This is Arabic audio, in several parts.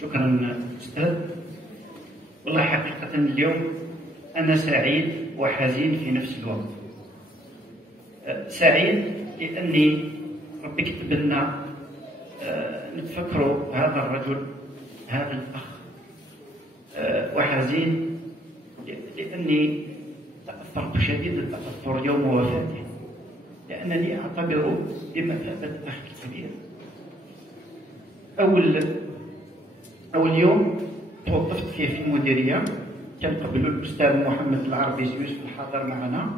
شكرا أستاذ. والله حقيقة اليوم أنا سعيد وحزين في نفس الوقت. سعيد لأني ربي كتب لنا نتفكروا هذا الرجل، هذا الأخ. وحزين لأني تأثرت شديد التأثر يوم وفاته، لأنني أعتبره بمثابة أخي الكبير. أول يوم توظفت فيه في المديرية كان قبل الأستاذ محمد العربي يوسف الحاضر معنا،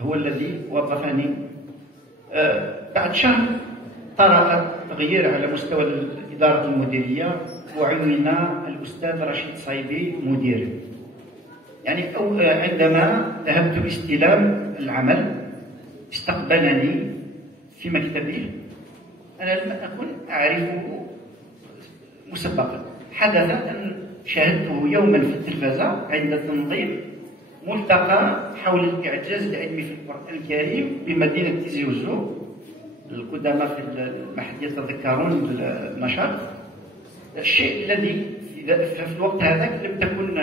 هو الذي وظفني. بعد شهر طرأ تغيير على مستوى إدارة المديرية، وعيننا الأستاذ رشيد صايبي مدير. يعني عندما ذهبت لاستلام العمل استقبلني في مكتبه. أنا لم أكن أعرفه مسبقا. حدث أن شاهدته يوما في التلفزة عند تنظيم ملتقى حول الإعجاز العلمي في القرآن الكريم بمدينة تيزي وزو. القدامى في المحل يتذكرون النشاط. الشيء الذي في الوقت هذاك لم تكن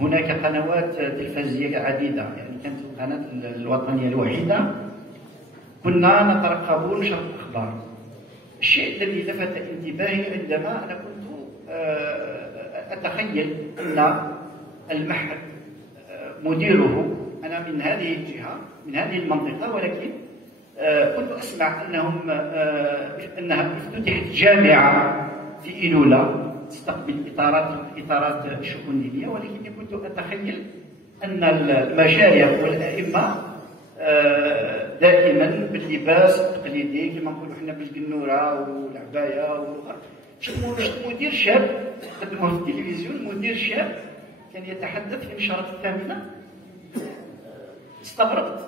هناك قنوات تلفزية عديدة، يعني كانت القناة الوطنية الوحيدة كنا نترقب نشر الأخبار. الشيء الذي لفت انتباهي عندما أنا كنت أتخيل أن المعهد مديره أنا من هذه الجهة، من هذه المنطقة، ولكن كنت أسمع أنها افتتحت جامعة في إيلولا تستقبل إطارات الشؤون الدينية، ولكن كنت أتخيل أن المشايخ والأئمة دائما باللباس التقليدي كما نقولوا حنا بالقنوره والعبايه شفت مدير شاب قدموه في التلفزيون، مدير شاب كان يتحدث في النشرة الثامنة. استغربت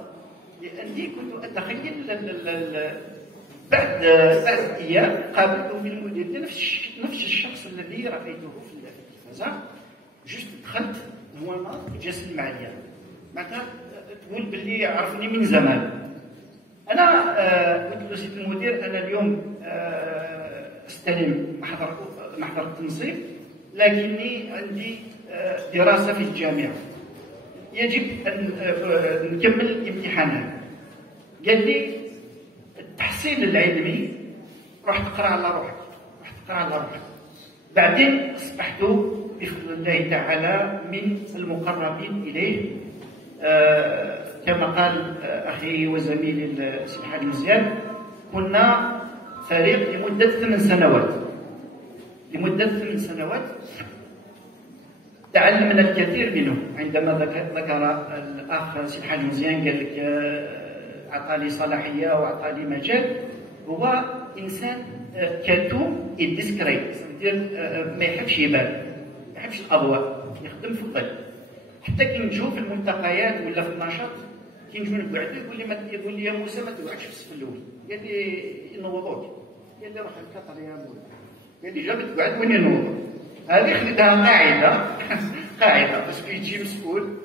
لأني كنت أتخيل بعد أيام قابلته في المديرية نفس الشخص الذي رأيته في التلفزة. جست دخلت هو جالس معايا، معناتها تقول باللي عرفني من زمان. أنا قلت له سيد المدير أنا اليوم أستلم محضر التنصيب، لكني عندي دراسة في الجامعة، يجب أن نكمل الامتحانات. قال لي التحصيل العلمي روح تقرأ على روحك، بعدين أصبحت بفضل الله تعالى من المقربين إليه. كما قال أخي وزميلي سمحان مزيان، كنا فريق لمدة 8 سنوات تعلمنا الكثير منه. عندما ذكر الأخ سمحان مزيان قال لك أعطاني صلاحية وأعطاني مجال. هو إنسان كتوم ديسكريت، ما يحبش يبان، ما يحبش الأضواء، يخدم في الظل. حتى كي نجو في الملتقيات ولا في النشاط كي نجو نقعدو يقول لي يا موسى ما تقعدش في الصف الاول. قال لي ينوضوك، قال لي روح الكطر يا موسى، قال لي جا تقعد وين ينوض. هذه خليتها قاعده باش يجي مسؤول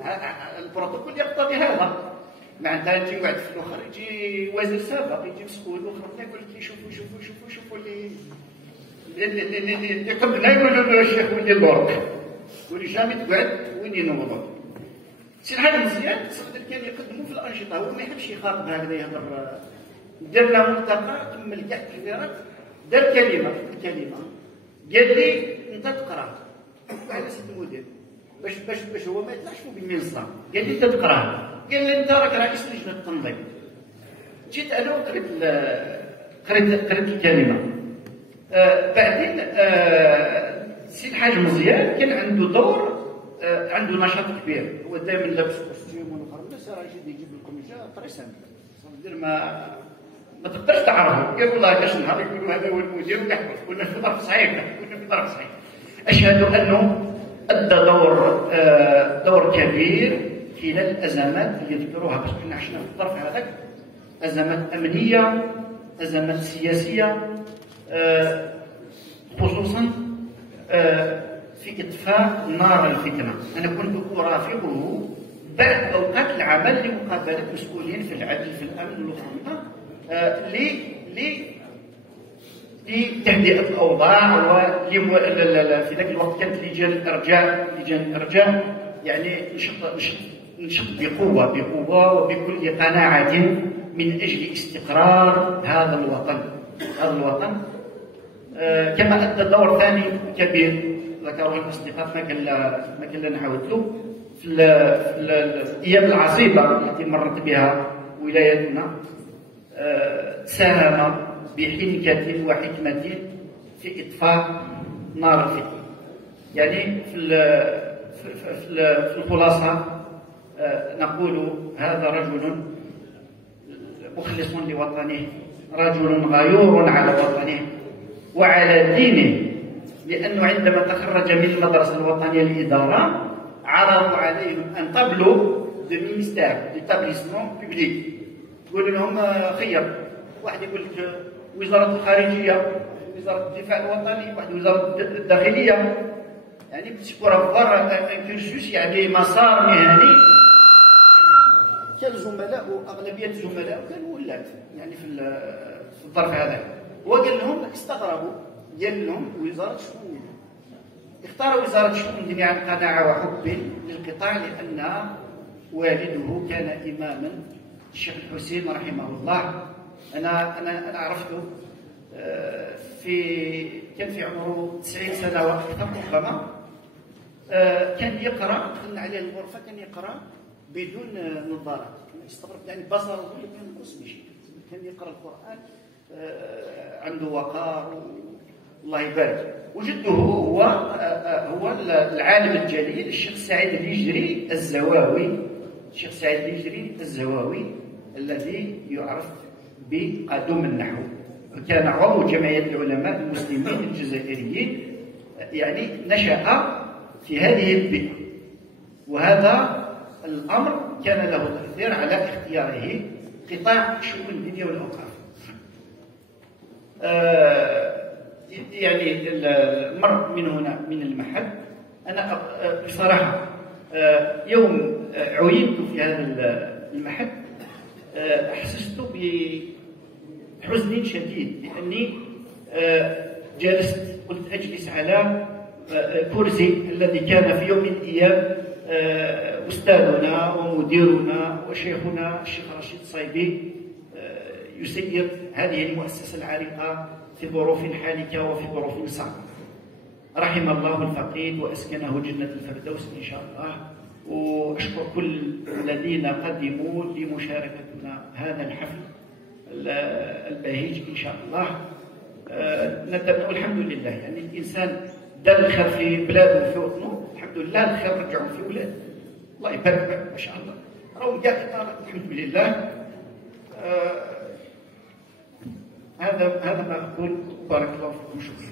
البروتوكول يقتضي هذا. معناتها يجي يقعد في الاخر، يجي وزير سابق، يجي مسؤول الاخر يقول لك شوفوا اللي قبلنا يقولوا له الشيخ ولي الورق، ولي جامي تقعد وين ينوض. سي الحاج مزيان تصدق كان يقدموا في الانشطه، هو ما يحبش يخاطب هكذا يهضر. درنا ملتقى كمل كاع الكبيرات، دار كلمه قال لي انت تقرا على سيد المدير باش هو ما يطلعش بالمنصه. قال لي انت تقرا، قال لي انت راك رئيس لجنه التنظيم. جيت انا قريت الكلمه. بعدين سي الحاج مزيان كان عنده دور، عنده نشاط كبير. هو دائما لابس كوستيم ونخرج راه يجيب لكم طري سامبل ما تقدرش تعرفه. قال والله كاش نهار يقولوا هذا هو المدير ونحفظ. كنا في ظرف صحيح. اشهد انه ادى دور كبير خلال الازمات اللي ذكروها، بس احنا عشنا في الظرف هذاك ازمات امنيه، ازمات سياسيه، خصوصا في إطفاء نار الفتنة. أنا كنت أرافقه بعد أوقات العمل لمقابلة مسؤولين في العدل في الأمن والخدمة لتهدئه الاوضاع. في ذاك الوقت كانت لجان الارجاء يعني نشط بقوه وبكل قناعه من اجل استقرار هذا الوطن. كما ادى دور ثاني كبير ذكره الاصدقاء ما كان نعاود له في الايام العصيبه التي مرت بها ولايتنا. ساهم بحنكة وحكمة في إطفاء نار الفتن. يعني في الخلاصة نقول هذا رجل مخلص لوطنه، رجل غيور على وطنه وعلى دينه، لأنه عندما تخرج من المدرسة الوطنية للإدارة عرضوا عليهم أن تبلغ دو مينيستير ديتابليسمون بوبليك، تقول لهم خير، واحد يقول لك وزارة الخارجية، وزارة الدفاع الوطني، واحد وزارة الداخلية، يعني بور افوار ان كورسوس يعني مسار مهني. كان الزملاء واغلبية الزملاء كانوا ولات يعني في الظرف هذا. وقال لهم استغربوا، قال لهم وزارة الشؤون الدينية. اختار وزارة الشؤون الدينية عن قناعة وحب للقطاع، لأن والده كان إماما، الشيخ الحسين رحمه الله. أنا عرفته كان في عمره 90 سنة وأكثر ربما. كان يقرأ، دخلنا عليه الغرفة كان يقرأ بدون نظارات، استغرب يعني بصره كان مسمش، كان يقرأ القرآن عنده وقار الله يبارك. وجده هو العالم الجليل الشيخ سعيد الهجري الزواوي، الشيخ سعيد الهجري الزواوي الذي يعرف بقدوم النحو، كان عضو جمعية العلماء المسلمين الجزائريين، يعني نشأ في هذه البيئة، وهذا الأمر كان له تأثير على اختياره قطاع الشؤون الدينية والأوقاف. يعني المر من هنا من المحل، أنا بصراحة يوم عينت في هذا المحل أحسست بحزن شديد، لأني جلست قلت أجلس على كرسي الذي كان في يوم من الأيام أستاذنا ومديرنا وشيخنا الشيخ رشيد صيبي يسير هذه المؤسسة العريقة في ظروف حالكة وفي ظروف صعبة. رحم الله الفقيد وأسكنه جنة الفردوس إن شاء الله. وأشكر كل الذين قدموا لمشاركتنا هذا الحفل البهيج إن شاء الله. نبدأ الحمد لله، يعني الإنسان دار الخير في بلاده وفي وطنه، الحمد لله الخير رجعوا في ولاده، الله يبارك ما شاء الله، راهم كاع إطارات الحمد لله. هذا ما أقول، بارك الله فيكم، شكرا.